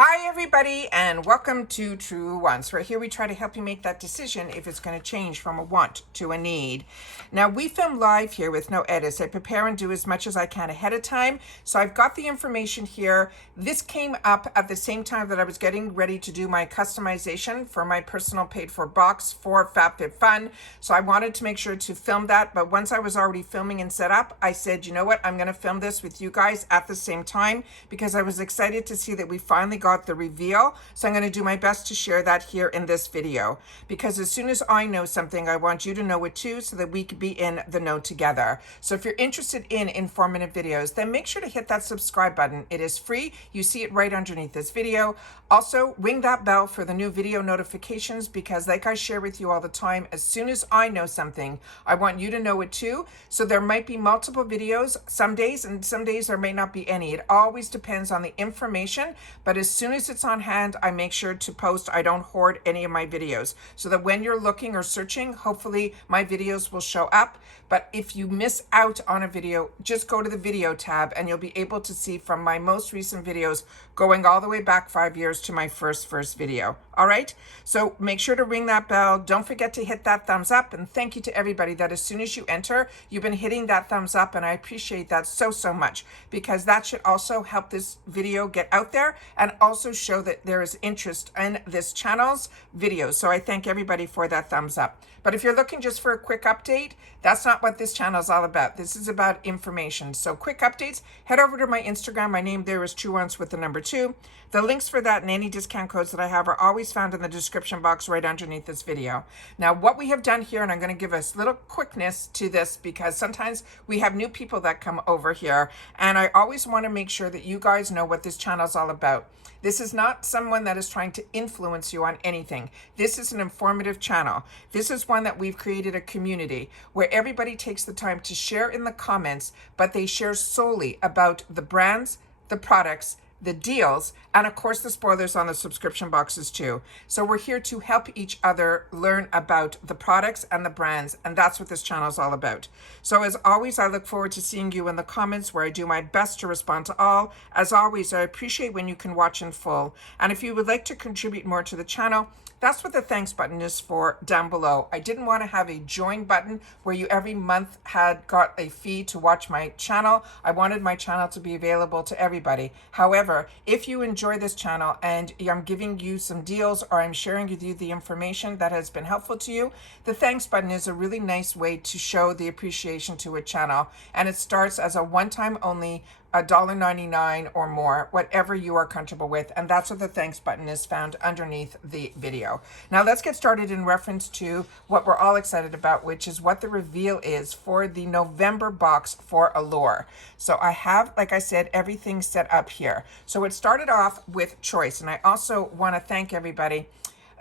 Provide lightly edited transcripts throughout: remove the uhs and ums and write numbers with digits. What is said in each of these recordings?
Hi everybody and welcome to Truewants. Right here we try to help you make that decision if it's going to change from a want to a need. Now we film live here with no edits. I prepare and do as much as I can ahead of time. So I've got the information here. This came up at the same time that I was getting ready to do my customization for my personal paid for box for FabFitFun. So I wanted to make sure to film that, but once I was already filming and set up, I said, you know what, I'm going to film this with you guys at the same time because I was excited to see that we finally got the reveal. So I'm going to do my best to share that here in this video, because as soon as I know something, I want you to know it too, so that we could be in the know together. So if you're interested in informative videos, then make sure to hit that subscribe button. It is free. You see it right underneath this video. Also, ring that bell for the new video notifications, because like I share with you all the time, as soon as I know something, I want you to know it too. So there might be multiple videos some days, and some days there may not be any. It always depends on the information, but as soon as it's on hand, I make sure to post. I don't hoard any of my videos, so that when you're looking or searching, hopefully my videos will show up. But if you miss out on a video, just go to the video tab and you'll be able to see from my most recent videos going all the way back 5 years to my first video. All right, so make sure to ring that bell. Don't forget to hit that thumbs up, and thank you to everybody that as soon as you enter, you've been hitting that thumbs up, and I appreciate that so much, because that should also help this video get out there and also show that there is interest in this channel's videos. So I thank everybody for that thumbs up. But if you're looking just for a quick update, that's not what this channel is all about. This is about information. So quick updates, head over to my Instagram. My name there is Truewants with the number 2. The links for that and any discount codes that I have are always found in the description box right underneath this video. Now, what we have done here, and I'm going to give us a little quickness to this, because sometimes we have new people that come over here, and I always want to make sure that you guys know what this channel is all about. This is not someone that is trying to influence you on anything. This is an informative channel. This is one that we've created a community where everybody takes the time to share in the comments, but they share solely about the brands, the products, the deals, and of course the spoilers on the subscription boxes too. So we're here to help each other learn about the products and the brands, and that's what this channel is all about. So as always, I look forward to seeing you in the comments, where I do my best to respond to all. As always, I appreciate when you can watch in full, and if you would like to contribute more to the channel, that's what the thanks button is for down below. I didn't want to have a join button where you every month had got a fee to watch my channel. I wanted my channel to be available to everybody. However, if you enjoy this channel and I'm giving you some deals, or I'm sharing with you the information that has been helpful to you, the thanks button is a really nice way to show the appreciation to a channel. And it starts as a one-time only, $1.99 or more, whatever you are comfortable with. And that's what the thanks button is found underneath the video. Now let's get started in reference to what we're all excited about, which is what the reveal is for the November box for Allure. So I have, like I said, everything set up here. So it started off with choice. And I also want to thank everybody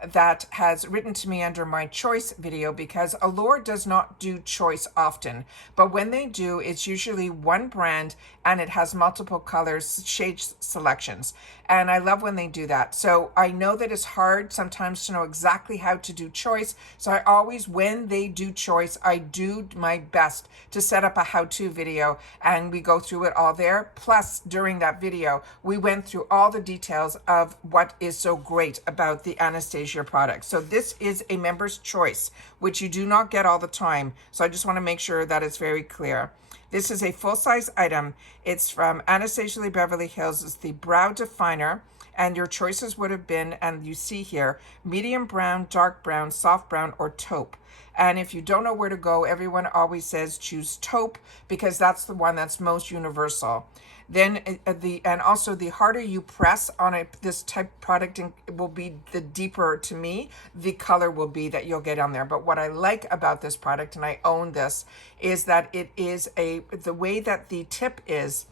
that has written to me under my choice video, because Allure does not do choice often, but when they do, it's usually one brand and it has multiple colors, shade selections, and I love when they do that. So I know that it's hard sometimes to know exactly how to do choice, so I always, when they do choice, I do my best to set up a how-to video, and we go through it all there. Plus, during that video, we went through all the details of what is so great about the Anastasia product. So this is a member's choice, which you do not get all the time. So I just want to make sure that it's very clear. This is a full-size item. It's from Anastasia Beverly Hills. It's the Brow Definer, and your choices would have been, and you see here, medium brown, dark brown, soft brown, or taupe. And if you don't know where to go, everyone always says choose taupe, because that's the one that's most universal. Then and also the harder you press on this type of product, will be the deeper, to me, the color will be that you'll get on there. But what I like about this product, and I own this, is that it is the way that the tip is,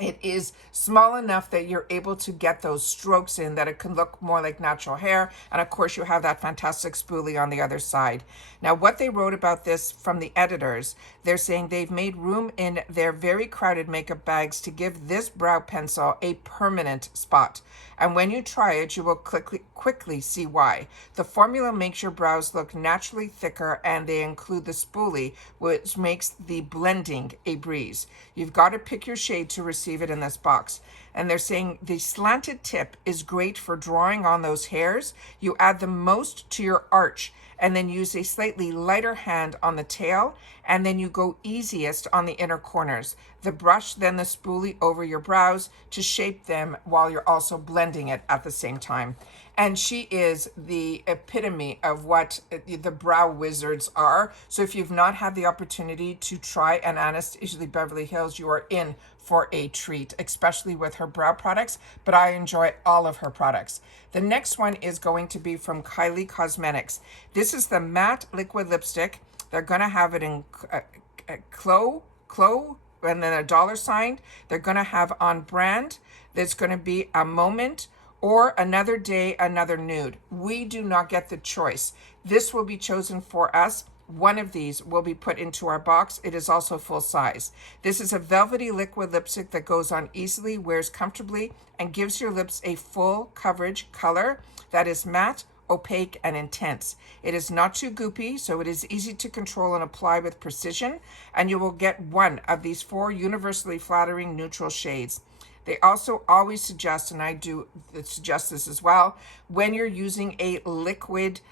it is small enough that you're able to get those strokes in, that it can look more like natural hair. And of course you have that fantastic spoolie on the other side. Now, what they wrote about this from the editors, they're saying they've made room in their very crowded makeup bags to give this brow pencil a permanent spot. And when you try it, you will quickly see why. The formula makes your brows look naturally thicker, and they include the spoolie, which makes the blending a breeze. You've got to pick your shade to receive receive it in this box. And they're saying the slanted tip is great for drawing on those hairs. You add the most to your arch and then use a slightly lighter hand on the tail, and then you go easiest on the inner corners. The brush, then the spoolie over your brows to shape them while you're also blending it at the same time. And she is the epitome of what the brow wizards are. So if you've not had the opportunity to try an Anastasia Beverly Hills, you are in for a treat, especially with her brow products, but I enjoy all of her products. The next one is going to be from Kylie Cosmetics. This is the matte liquid lipstick. They're going to have it in Clo, and then a $sign. They're going to have on brand. There's going to be a moment or another day, another nude. We do not get the choice. This will be chosen for us. One of these will be put into our box. It is also full size. This is a velvety liquid lipstick that goes on easily, wears comfortably, and gives your lips a full coverage color that is matte, opaque, and intense. It is not too goopy, so it is easy to control and apply with precision, and you will get one of these 4 universally flattering neutral shades. They also always suggest, and I do suggest this as well, when you're using a liquid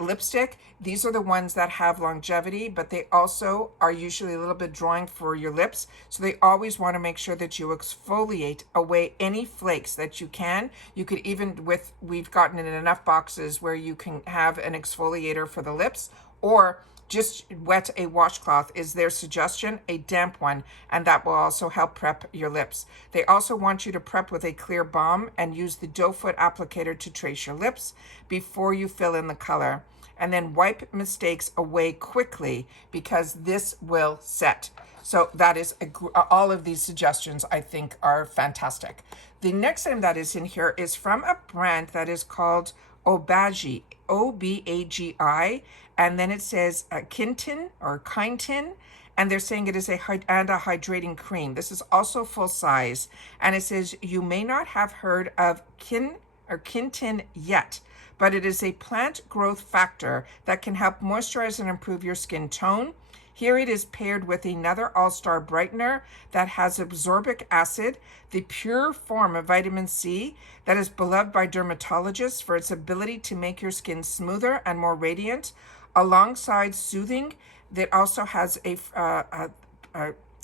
lipstick, these are the ones that have longevity, but they also are usually a little bit drying for your lips. So they always want to make sure that you exfoliate away any flakes that you can. You could even we've gotten it in enough boxes where you can have an exfoliator for the lips, or just wet a washcloth is their suggestion, a damp one, and that will also help prep your lips. They also want you to prep with a clear balm and use the doe foot applicator to trace your lips before you fill in the color. And then wipe mistakes away quickly because this will set. So that is all of these suggestions I think are fantastic. The next item that is in here is from a brand that is called Obagi, Obagi, and then it says Kintin or Kintin, and they're saying it is a hydrating cream. This is also full size, and it says you may not have heard of Kintin yet, but it is a plant growth factor that can help moisturize and improve your skin tone. Here it is paired with another all-star brightener that has ascorbic acid, the pure form of vitamin C that is beloved by dermatologists for its ability to make your skin smoother and more radiant, alongside soothing. That also has an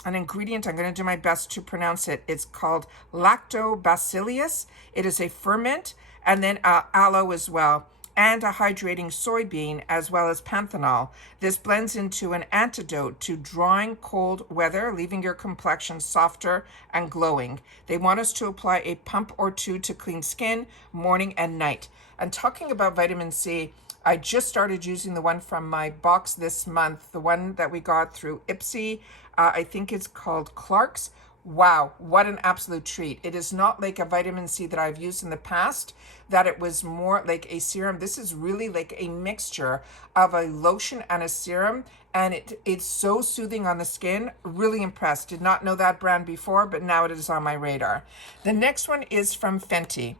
ingredient, I'm going to do my best to pronounce it. It's called lactobacillus. It is a ferment, and then aloe as well, and a hydrating soybean, as well as panthenol. This blends into an antidote to drying cold weather, leaving your complexion softer and glowing. They want us to apply a pump or 2 to clean skin, morning and night. And talking about vitamin C, I just started using the one from my box this month, the one that we got through Ipsy. I think it's called Clark's. Wow, what an absolute treat. It is not like a vitamin C that I've used in the past, that it was more like a serum. This is really like a mixture of a lotion and a serum, and it's so soothing on the skin. Really impressed. Did not know that brand before, but now it is on my radar. The next one is from Fenty.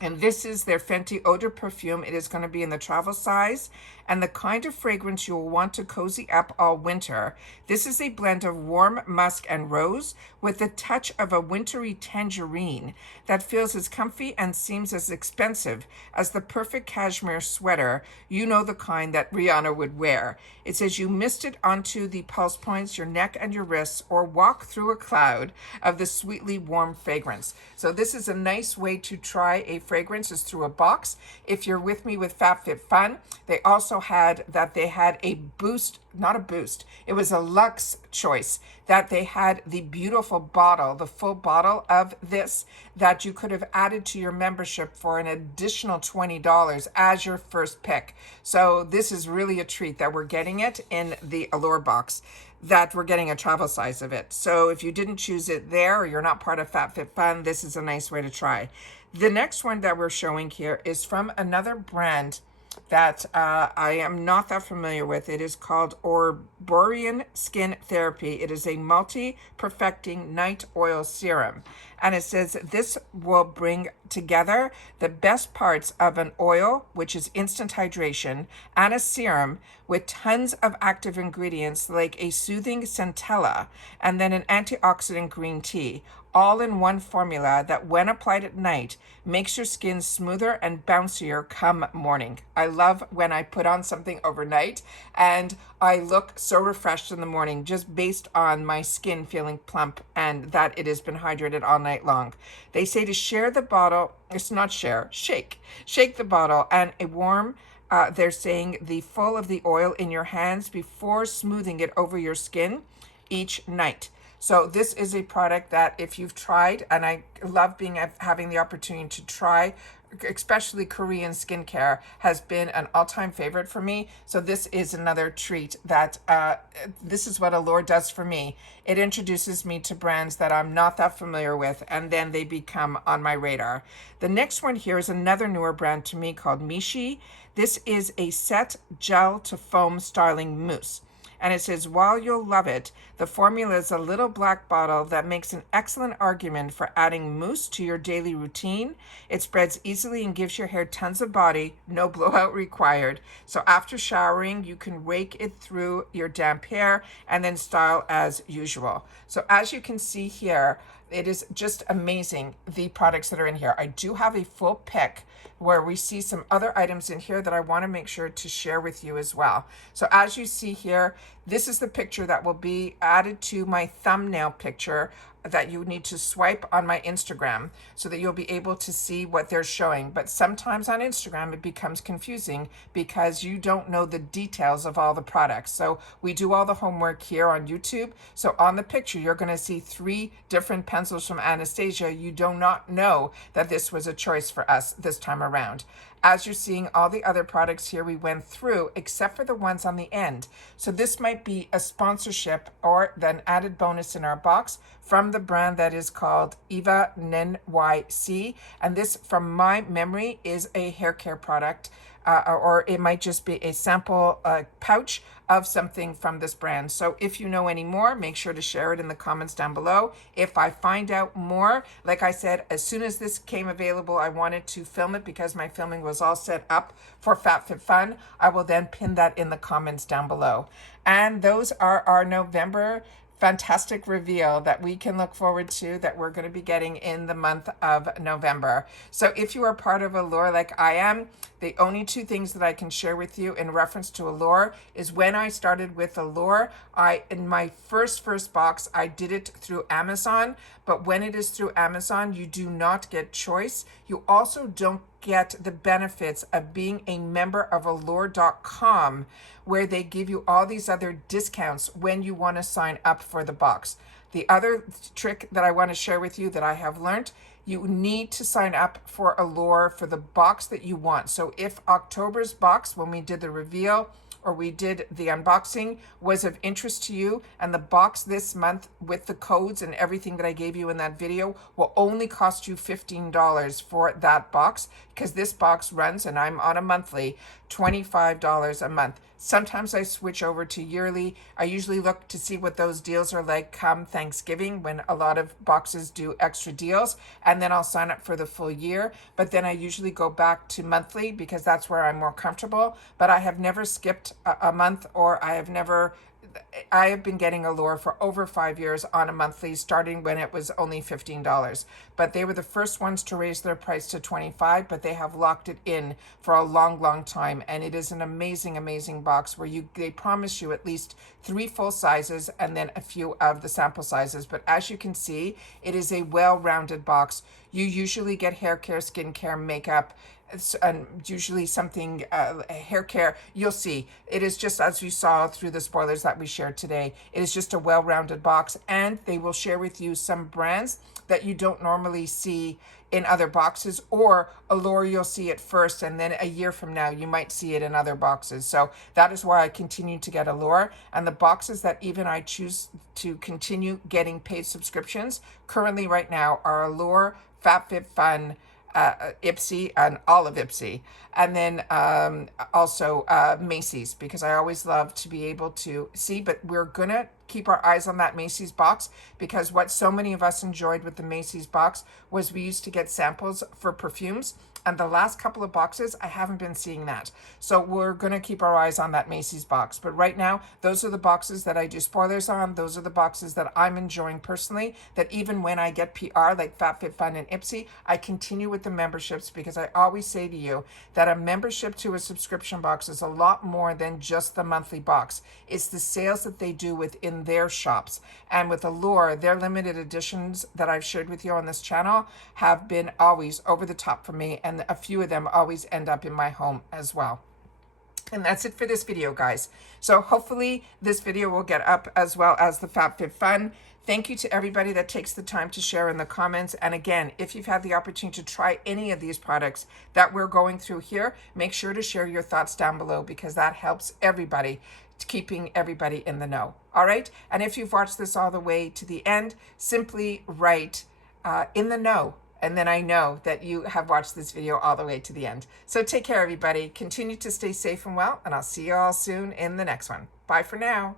And this is their Fenty Eau de Perfume. It is going to be in the travel size and the kind of fragrance you will want to cozy up all winter. This is a blend of warm musk and rose with a touch of a wintry tangerine that feels as comfy and seems as expensive as the perfect cashmere sweater, you know, the kind that Rihanna would wear. It says you mist it onto the pulse points, your neck and your wrists, or walk through a cloud of the sweetly warm fragrance. So this is a nice way to try a fragrance, is through a box. If you're with me with FabFitFun, they also had a boost, not a boost, it was a luxe choice, that they had the beautiful bottle, the full bottle of this, that you could have added to your membership for an additional $20 as your first pick. So this is really a treat that we're getting it in the Allure box, that we're getting a travel size of it. So if you didn't choose it there, or you're not part of FabFitFun, this is a nice way to try. The next one that we're showing here is from another brand that I am not that familiar with. It is called Erborian Skin Therapy. It is a multi-perfecting night oil serum. And it says this will bring together the best parts of an oil, which is instant hydration, and a serum with tons of active ingredients like a soothing centella and then an antioxidant green tea, all-in-one formula that when applied at night makes your skin smoother and bouncier come morning. I love when I put on something overnight and I look so refreshed in the morning just based on my skin feeling plump and that it has been hydrated all night long. They say to share the bottle, it's not share, shake. Shake the bottle and a warm they're saying the full of the oil in your hands before smoothing it over your skin each night. So this is a product that if you've tried, and I love having the opportunity to try, especially Korean skincare has been an all-time favorite for me. So this is another treat that this is what Allure does for me. It introduces me to brands that I'm not that familiar with, and then they become on my radar. The next one here is another newer brand to me called Miche. This is a set gel to foam styling mousse. And it says, while you'll love it, the formula is a little black bottle that makes an excellent argument for adding mousse to your daily routine. It spreads easily and gives your hair tons of body, no blowout required. So after showering, you can rake it through your damp hair and then style as usual. So as you can see here, it is just amazing, the products that are in here. I do have a full pick where we see some other items in here that I want to make sure to share with you as well. So as you see here, this is the picture that will be added to my thumbnail picture that you need to swipe on my Instagram so that you'll be able to see what they're showing. But sometimes on Instagram, it becomes confusing because you don't know the details of all the products. So we do all the homework here on YouTube. So on the picture, you're going to see 3 different pencils from Anastasia. You do not know that this was a choice for us this time around. As you're seeing all the other products here we went through, except for the ones on the end. So this might be a sponsorship or an added bonus in our box from the brand that is called Eva NYC. And this, from my memory, is a hair care product. Or it might just be a sample pouch of something from this brand. So if you know any more, make sure to share it in the comments down below. If I find out more, like I said, as soon as this came available, I wanted to film it because my filming was all set up for FabFitFun. I will then pin that in the comments down below. And those are our November fantastic reveal that we can look forward to that we're going to be getting in the month of November. So if you are part of Allure like I am, the only 2 things that I can share with you in reference to Allure is when I started with Allure, in my first box, I did it through Amazon. But when it is through Amazon, you do not get choice. You also don't get the benefits of being a member of Allure.com, where they give you all these other discounts when you want to sign up for the box. The other trick that I want to share with you that I have learned, you need to sign up for Allure for the box that you want. So if October's box, when we did the reveal, or we did the unboxing, was of interest to you, and the box this month with the codes and everything that I gave you in that video will only cost you $15 for that box, because this box runs, and I'm on a monthly, $25 a month. Sometimes I switch over to yearly. I usually look to see what those deals are like come Thanksgiving, when a lot of boxes do extra deals, and then I'll sign up for the full year. But then I usually go back to monthly because that's where I'm more comfortable. But I have never skipped a month, or I have been getting Allure for over 5 years on a monthly, starting when it was only $15. But they were the first ones to raise their price to $25, but they have locked it in for a long time. And it is an amazing box where they promise you at least 3 full sizes and then a few of the sample sizes. But as you can see, it is a well-rounded box. You usually get hair care, skincare, makeup, and usually something hair care. You'll see it is just, as you saw through the spoilers that we shared today, it is just a well-rounded box, and they will share with you some brands that you don't normally see in other boxes, or Allure you'll see it first, and then a year from now you might see it in other boxes. So that is why I continue to get Allure, and the boxes that even I choose to continue getting paid subscriptions currently right now are Allure, FabFitFun, Ipsy, and all of Ipsy, and then also Macy's, because I always love to be able to see. But we're gonna keep our eyes on that Macy's box, because what so many of us enjoyed with the Macy's box was we used to get samples for perfumes. And the last couple of boxes, I haven't been seeing that. So we're going to keep our eyes on that Macy's box. But right now, those are the boxes that I do spoilers on. Those are the boxes that I'm enjoying personally, that even when I get PR like FabFitFun and Ipsy, I continue with the memberships, because I always say to you that a membership to a subscription box is a lot more than just the monthly box. It's the sales that they do within their shops. And with Allure, their limited editions that I've shared with you on this channel have been always over the top for me, and a few of them always end up in my home as well. And that's it for this video, guys. So hopefully this video will get up, as well as the FabFitFun. Thank you to everybody that takes the time to share in the comments. And again, if you've had the opportunity to try any of these products that we're going through here, make sure to share your thoughts down below, because that helps everybody, keeping everybody in the know. All right. And if you've watched this all the way to the end, simply write in the know. And then I know that you have watched this video all the way to the end. So take care, everybody. Continue to stay safe and well, and I'll see you all soon in the next one. Bye for now.